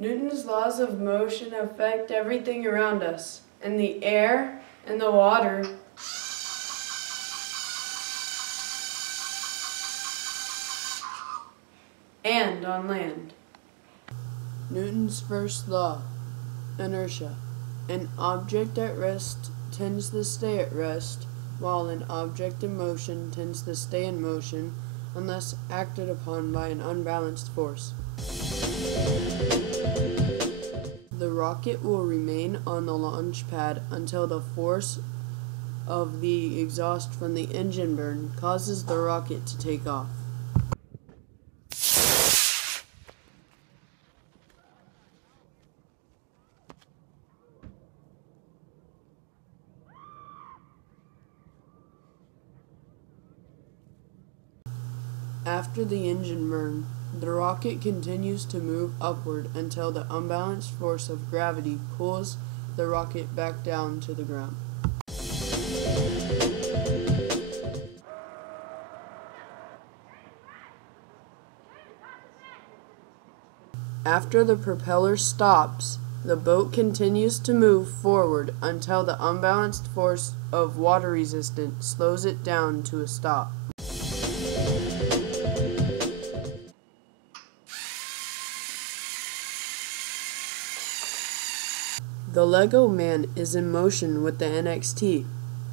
Newton's laws of motion affect everything around us, in the air, in the water, and on land. Newton's first law, inertia. An object at rest tends to stay at rest, while an object in motion tends to stay in motion unless acted upon by an unbalanced force. The rocket will remain on the launch pad until the force of the exhaust from the engine burn causes the rocket to take off. After the engine burn, the rocket continues to move upward until the unbalanced force of gravity pulls the rocket back down to the ground. After the propeller stops, the boat continues to move forward until the unbalanced force of water resistance slows it down to a stop. The Lego Man is in motion with the NXT.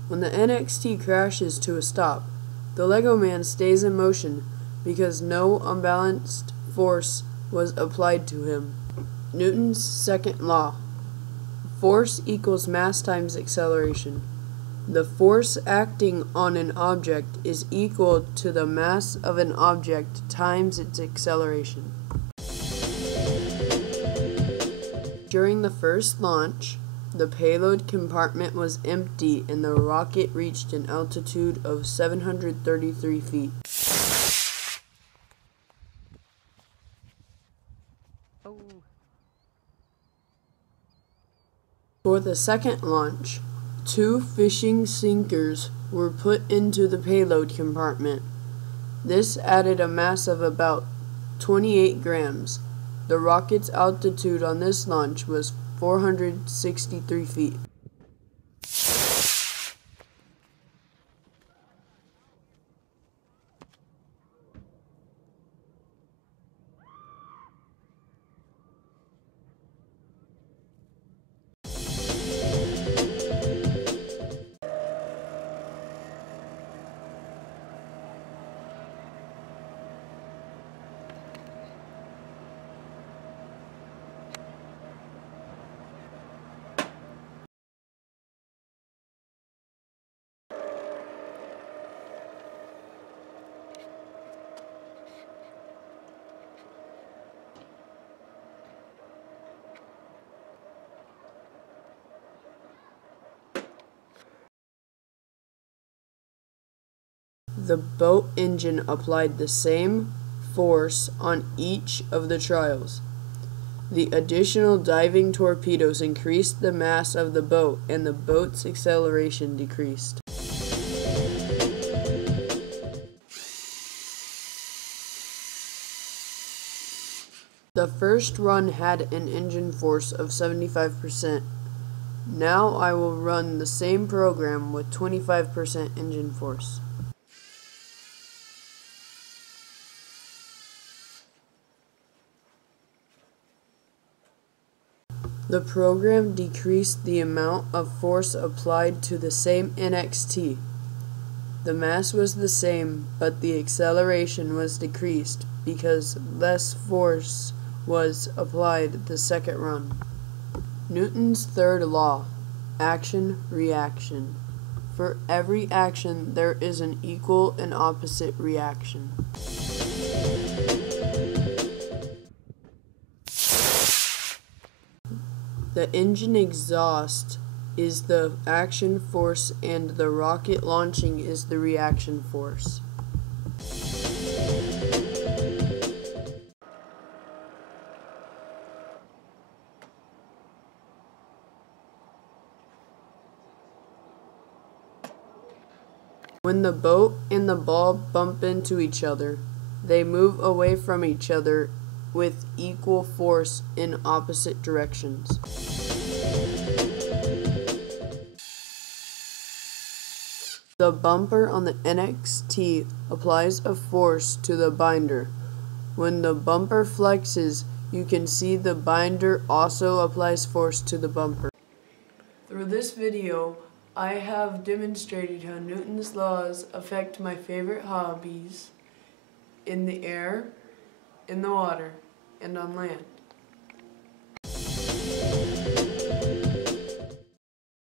When the NXT crashes to a stop, the Lego Man stays in motion because no unbalanced force was applied to him. Newton's second law. Force equals mass times acceleration. The force acting on an object is equal to the mass of an object times its acceleration. During the first launch, the payload compartment was empty and the rocket reached an altitude of 733 feet. For the second launch, 2 fishing sinkers were put into the payload compartment. This added a mass of about 28 grams. The rocket's altitude on this launch was 463 feet. The boat engine applied the same force on each of the trials. The additional diving torpedoes increased the mass of the boat, and the boat's acceleration decreased. The first run had an engine force of 75%. Now I will run the same program with 25% engine force. The program decreased the amount of force applied to the same NXT. The mass was the same, but the acceleration was decreased because less force was applied the second run. Newton's third law, action-reaction. For every action, there is an equal and opposite reaction. The engine exhaust is the action force and the rocket launching is the reaction force. When the boat and the ball bump into each other, they move away from each other with equal force in opposite directions. The bumper on the NXT applies a force to the binder. When the bumper flexes, you can see the binder also applies force to the bumper. Through this video, I have demonstrated how Newton's laws affect my favorite hobbies in the air, in the water, and on land.